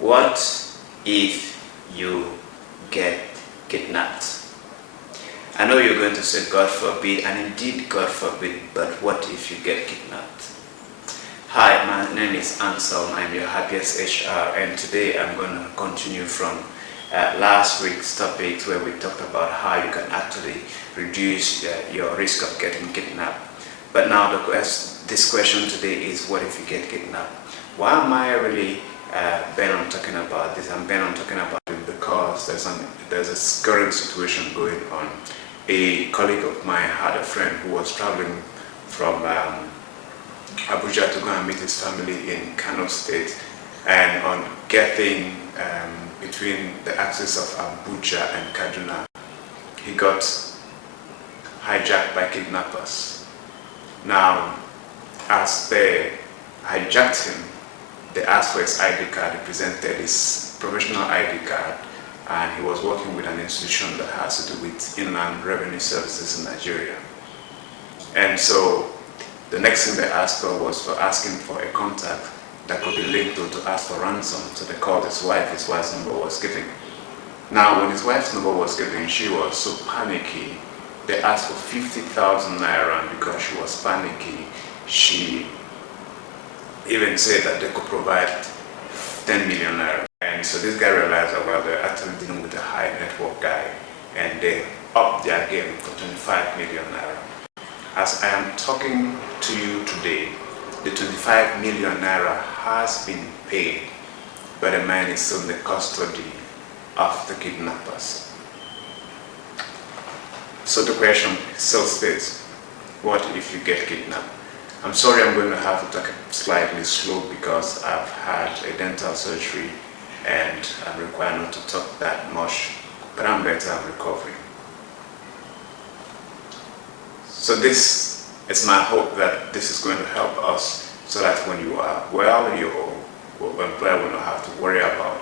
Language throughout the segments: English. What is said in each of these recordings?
What if you get kidnapped? I know you're going to say God forbid, and indeed God forbid, but what if you get kidnapped? Hi, my name is Anselm. I'm your happiest HR, and today I'm going to continue from last week's topic where we talked about how you can actually reduce your risk of getting kidnapped. But now this question today is, what if you get kidnapped? Why am I really bent on talking about this? I'm bent on talking about it because there's a current situation going on. A colleague of mine had a friend who was traveling from Abuja to go and meet his family in Kano State, and on getting between the axis of Abuja and Kaduna, he got hijacked by kidnappers. Now, as they hijacked him, they asked for his ID card. He presented his professional ID card, and he was working with an institution that has to do with Inland Revenue Services in Nigeria. And so the next thing they asked for was for asking for a contact that could be linked to ask for ransom. So they called his wife. His wife's number was given. Now, when his wife's number was given, she was so panicky. They asked for 50,000 naira, and because she was panicky, she even said that they could provide 10 million naira. And so this guy realized that, well, they're actually dealing with a high network guy, and they upped their game for 25 million naira. As I am talking to you today, the 25 million naira has been paid, but the man is still in the custody of the kidnappers. So the question still stays, what if you get kidnapped? I'm sorry, I'm going to have to talk slightly slow because I've had a dental surgery and I'm required not to talk that much, but I'm better, I'm recovering. So this is my hope that this is going to help us so that when you are well, your employer will not have to worry about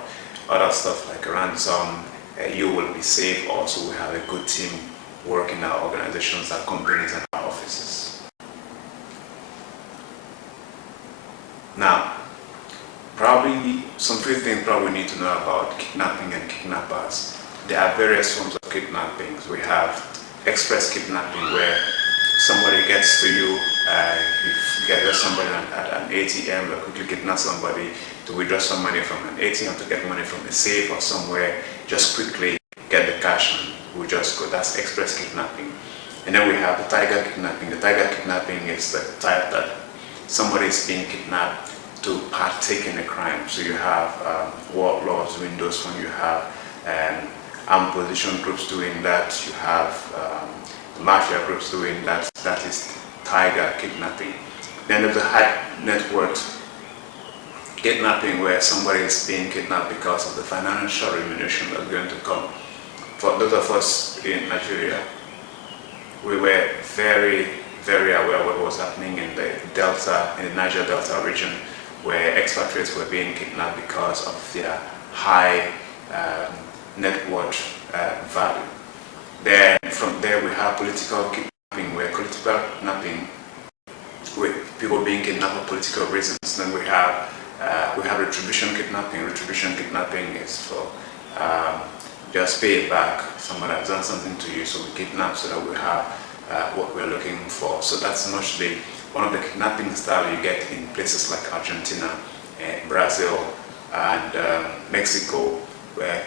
other stuff like ransom. You will be safe. Also, we have a good team working in our organizations, our companies, and our offices. Now, probably some few things probably need to know about kidnapping and kidnappers. There are various forms of kidnappings. We have express kidnapping, where somebody gets to you, you get somebody at an ATM, or quickly kidnap somebody to withdraw some money from an ATM, to get money from a safe or somewhere, just quickly get the cash and we'll just go. That's express kidnapping. And then we have the tiger kidnapping. The tiger kidnapping is the type that somebody is being kidnapped to partake in a crime. So you have warlords doing those when you have armed opposition groups doing that, you have mafia groups doing that. That is tiger kidnapping. Then there's the high net worth kidnapping, where somebody is being kidnapped because of the financial remuneration that's going to come. For those of us in Nigeria, we were very, very aware of what was happening in the Delta, in the Niger Delta region, where expatriates were being kidnapped because of their high net worth value. Then from there we have political kidnapping, where political kidnapping, with people being kidnapped for political reasons. Then we have retribution kidnapping. Retribution kidnapping is for just pay it back. Someone has done something to you, so we kidnap so that we have what we're looking for. So that's mostly one of the kidnapping style you get in places like Argentina, Brazil, and Mexico,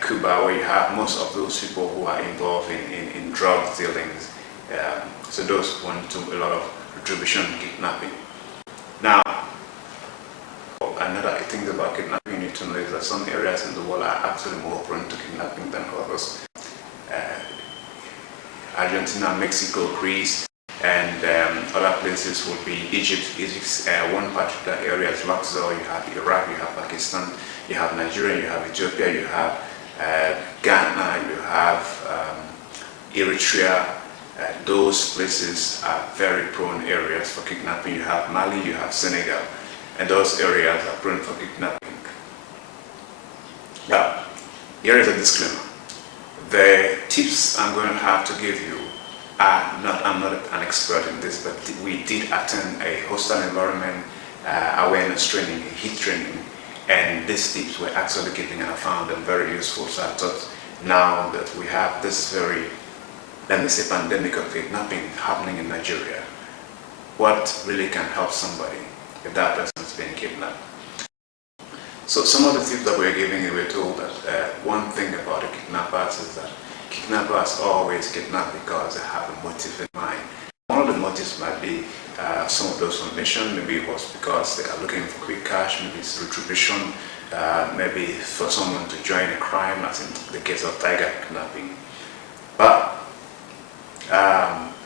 Cuba, where you have most of those people who are involved in drug dealings. So those want to a lot of retribution kidnapping. Now, another thing about kidnapping you need to know is that some areas in the world are actually more prone to kidnapping than others. Argentina, Mexico, Greece, and other places would be Egypt. Egypt's one particular area is Luxor. You have Iraq, you have Pakistan, you have Nigeria, you have Ethiopia, you have Ghana, you have Eritrea. Those places are very prone areas for kidnapping. You have Mali, you have Senegal, and those areas are prone for kidnapping. Now, here is a disclaimer. The tips I'm going to have to give you I'm not an expert in this, but we did attend a hostile environment awareness training, a HEAT training, And these tips were actually giving, and I found them very useful. So I thought, now that we have this very, let me say, pandemic of kidnapping happening in Nigeria, what really can help somebody if that person is being kidnapped? So some of the tips that we're giving, we're told that one thing about the kidnappers is that kidnappers always kidnap because they have a motive in mind. One of the motives might be some of those on mission. Maybe it was because they are looking for quick cash, maybe it's retribution, maybe for someone to join a crime, as in the case of tiger kidnapping. But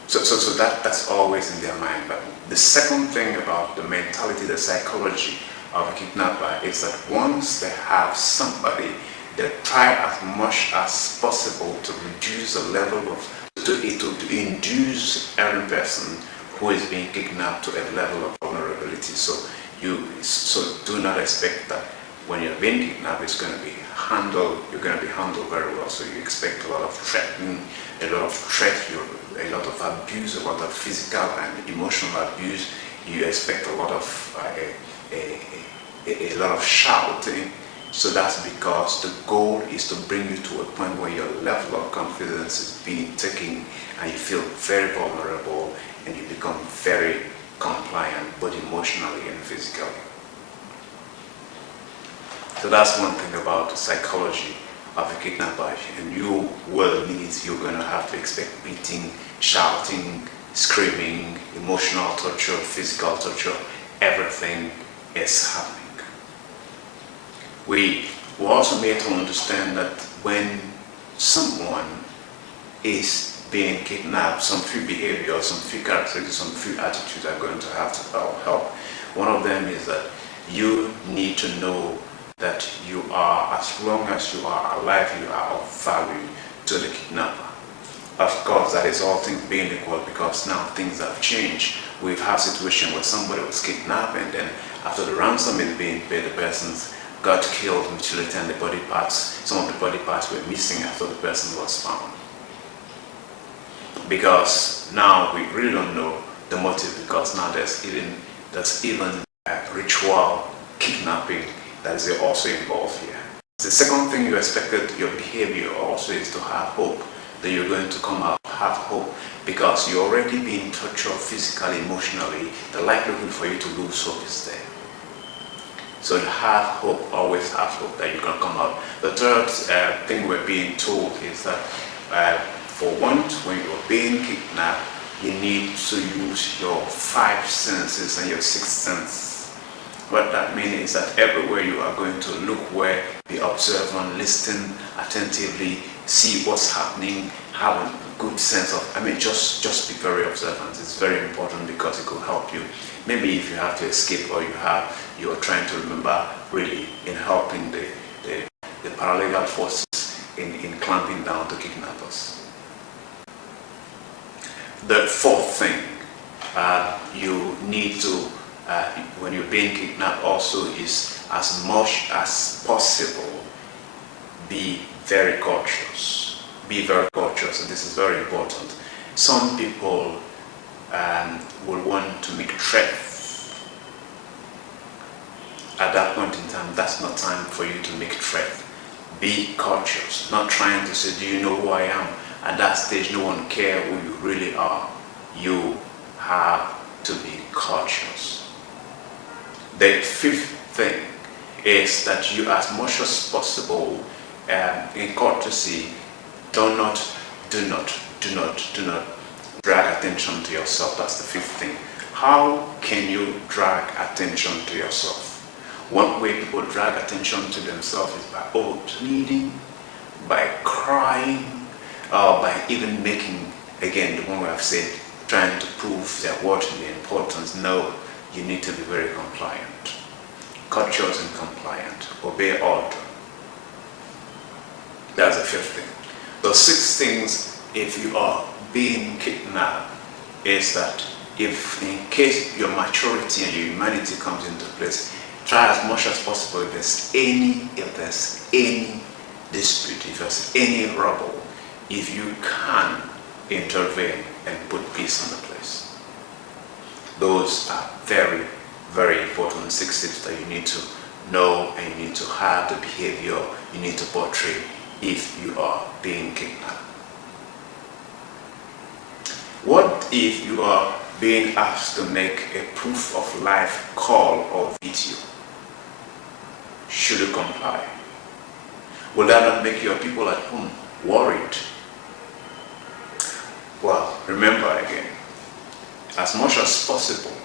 so that's always in their mind. But the second thing about the mentality, the psychology of a kidnapper is that once they have somebody, they try as much as possible to reduce the level of, to induce every person who is being kidnapped to a level of vulnerability. So do not expect that when you're being kidnapped, it's going to be handled, you're going to be handled very well. So you expect a lot of threatening, a lot of threat, a lot of abuse, a lot of physical and emotional abuse. You expect a lot of a lot of shouting. So that's because the goal is to bring you to a point where your level of confidence is being taken and you feel very vulnerable and you become very compliant, both emotionally and physically. So that's one thing about the psychology of a kidnapper. And you will need, you're going to have to expect beating, shouting, screaming, emotional torture, physical torture. Everything is happening. We were also made to understand that when someone is being kidnapped, some few behaviors, some few characteristics, some few attitudes are going to have to help. One of them is that you need to know that you are, as long as you are alive, you are of value to the kidnapper. Of course, that is all things being equal, because now things have changed. We've had a situation where somebody was kidnapped and then after the ransom is being paid, the person's got killed, mutilated, and the body parts, some of the body parts were missing after the person was found. Because now we really don't know the motive, because now there's even ritual kidnapping that is also involved here. The second thing you expected your behavior also is to have hope, that you're going to come out, have hope, because you're already being tortured physically, emotionally. The likelihood for you to lose hope is there. So have hope, always have hope that you can come out. The third thing we're being told is that for once, when you're being kidnapped, you need to use your 5 senses and your 6th sense. What that means is that everywhere you are going to look, where, be observant, listen attentively, see what's happening, have a good sense of, just be very observant. It's very important because it will help you. Maybe if you have to escape, or you are trying to remember really in helping the paralegal forces in clamping down the kidnappers. The fourth thing you need to, when you're being kidnapped also, is as much as possible, be very cautious. Be very cautious, and this is very important. Some people will want to make threats. At that point in time, that's not time for you to make threats. Be cautious, not trying to say, do you know who I am? At that stage, no one cares who you really are. You have to be cautious. The fifth thing is that you, as much as possible, in courtesy, do not drag attention to yourself. That's the fifth thing. How can you drag attention to yourself? One way people drag attention to themselves is by pleading, by crying, or by even making, again, the one we have said, trying to prove their worth and their importance. No, you need to be very compliant, courteous and compliant, obey order. That's the fifth thing. The sixth things, if you are being kidnapped, is that if in case your maturity and your humanity comes into place, try as much as possible, if there's any dispute, if there's any trouble, if you can intervene and put peace in the place. Those are very, very important 6 tips that you need to know and you need to have the behavior you need to portray if you are being kidnapped. What if you are being asked to make a proof of life call or video? Should you comply? Will that not make your people at home worried? Well, remember again, as much as possible,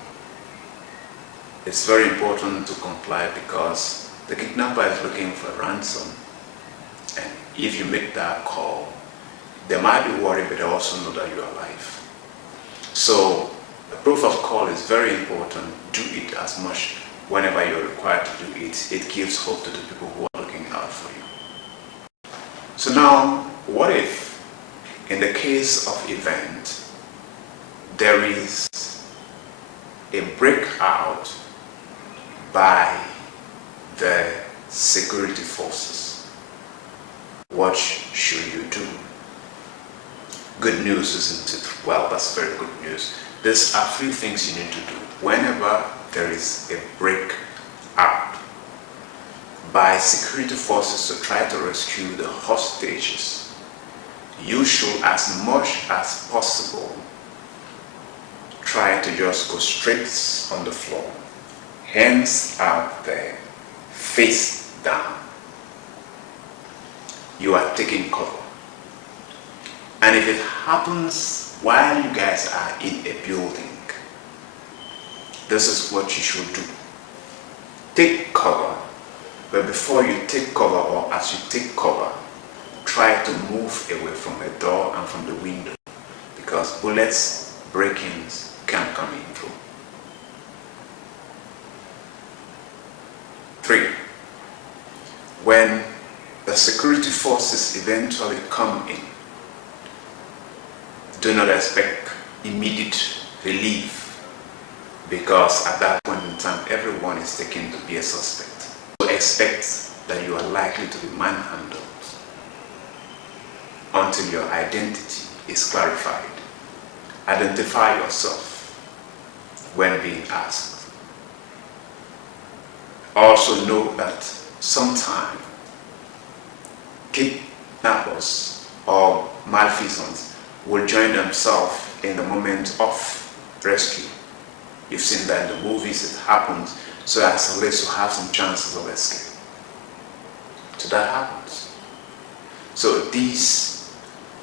it's very important to comply because the kidnapper is looking for ransom. And if you make that call, they might be worried, but they also know that you're alive. So the proof of call is very important. Do it as much whenever you're required to do it. It gives hope to the people who are looking out for you. So now, what if, in the case of event, there is a breakout by the security forces? What should you do? Good news, isn't it? Well, that's very good news. These are 3 things you need to do. Whenever there is a breakout by security forces to try to rescue the hostages, you should, as much as possible, try to just go straight on the floor, hands out there, face down. You are taking cover. And if it happens while you guys are in a building, this is what you should do. Take cover, but before you take cover or as you take cover, try to move away from the door and from the window because bullets, break-ins can come in through. 3. When the security forces eventually come in, do not expect immediate relief because at that point in time, everyone is taken to be a suspect. So expect that you are likely to be manhandled until your identity is clarified. Identify yourself when being asked. Also know that sometimes kidnappers or malfeasance will join themselves in the moment of rescue. You've seen that in the movies, it happens, so as at least to have some chances of escape. So that happens. So these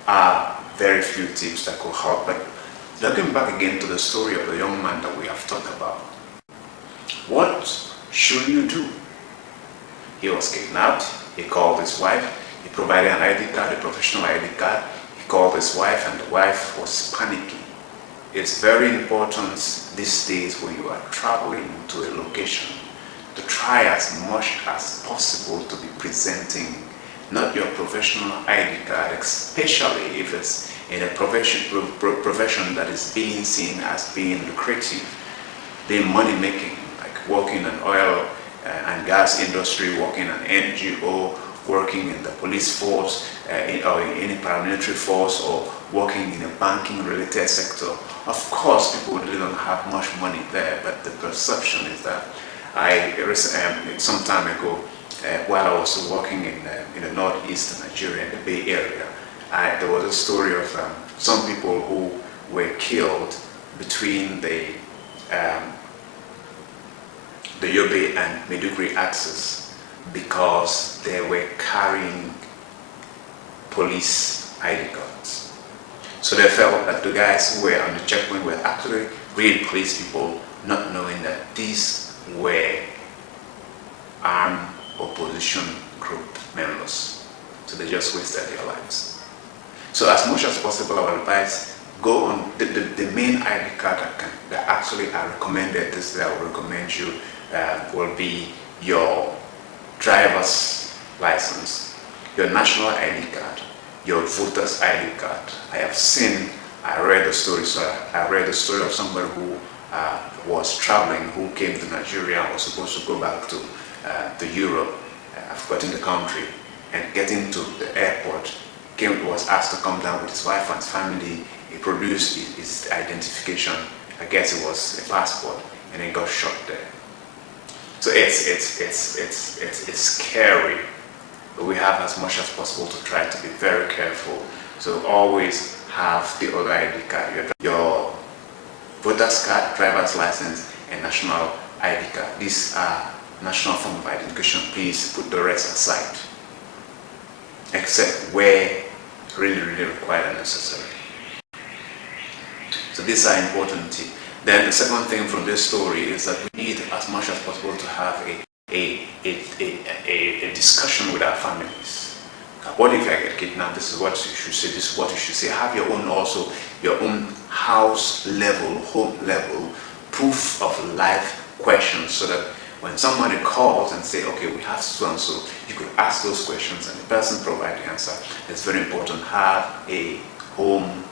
are very few tips that could help. But looking back again to the story of the young man that we have talked about, what should you do? He was kidnapped, he called his wife, he provided an ID card, a professional ID card. He called his wife and the wife was panicking. It's very important these days when you are traveling to a location to try as much as possible to be presenting not your professional ID card, especially if it's in a profession that is being seen as being lucrative, being money-making, like working in oil and gas industry, working in an NGO, working in the police force, or in any paramilitary force, or working in a banking related sector. Of course, people really don't have much money there, but the perception is that some time ago, while I was working in the northeast of Nigeria, in the Bay Area, there was a story of some people who were killed between the Yobe and Maiduguri axis because they were carrying police ID cards. So they felt that the guys who were on the checkpoint were actually real police people, not knowing that these were armed opposition group members. So they just wasted their lives. So as much as possible, our advice, go on the main ID card that actually are recommended, this that I will recommend you, will be your driver's license, your national ID card, your voter's ID card. I read the story of somebody who was traveling, who came to Nigeria and was supposed to go back to Europe, I've forgotten the country, and getting to the airport, was asked to come down with his wife and his family. He produced his identification, I guess it was a passport, and he got shot there. So it's scary. But we have as much as possible to try to be very careful. So always have the other ID card, your voter's card, driver's license, and national ID card. These are national form of identification. Please put the rest aside, except where really required and necessary. So these are important tips. Then the second thing from this story is that we need as much as possible to have a discussion with our families. What if I get kidnapped? This is what you should say, this is what you should say. Have your own house level, home level proof of life questions, so that when somebody calls and say, okay, we have so and so, you could ask those questions and the person provide the answer. It's very important. Have a home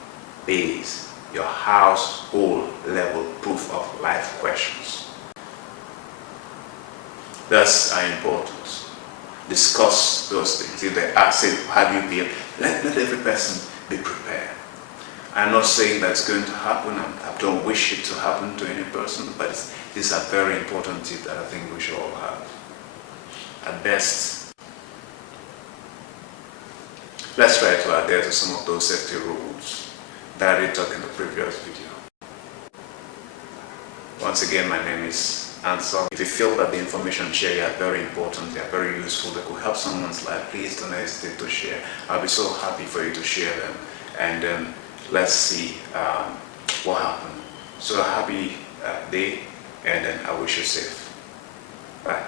base, your household level proof of life questions. That's important. Discuss those things. If they ask, say, how do you feel? Let every person be prepared. I'm not saying that's going to happen. I don't wish it to happen to any person, but these are very important tips that I think we should all have. At best, let's try to adhere to some of those safety rules that I did talk in the previous video. Once again, my name is Ansel. If you feel that the information shared are very important, they are very useful, they could help someone's life, please don't hesitate to share. I'll be so happy for you to share them. And let's see what happened. So happy day, and then I wish you safe. Bye.